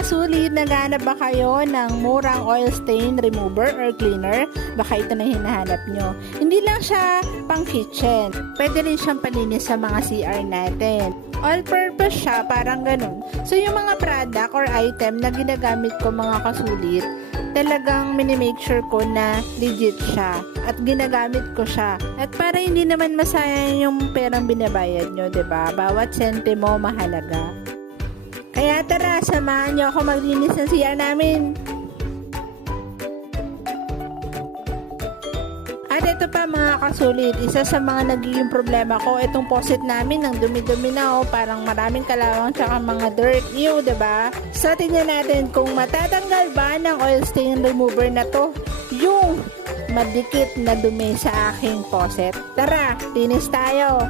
kasulit, naghahanap ba kayo ng murang oil stain remover or cleaner? Baka ito na hinahanap nyo. Hindi lang siya pang kitchen. Pwede rin siyang palinis sa mga CR natin. All-purpose siya, parang ganun. So, yung mga product or item na ginagamit ko mga kasulit, talagang minimake sure ko na legit siya at ginagamit ko siya. At para hindi naman masayang yung perang binabayad nyo, 'di ba? Bawat sentimo mahalaga. Kaya tara, samahan nyo ako maglinis ng CR namin. At ito pa mga kasulit, isa sa mga nagiging problema ko, itong faucet namin ng dumi-dumi na parang maraming kalawang tsaka mga dirt. Ew, diba? So tingnan natin kung matatanggal ba ng oil stain remover na to yung madikit na dumi sa aking faucet. Tara, linis tayo!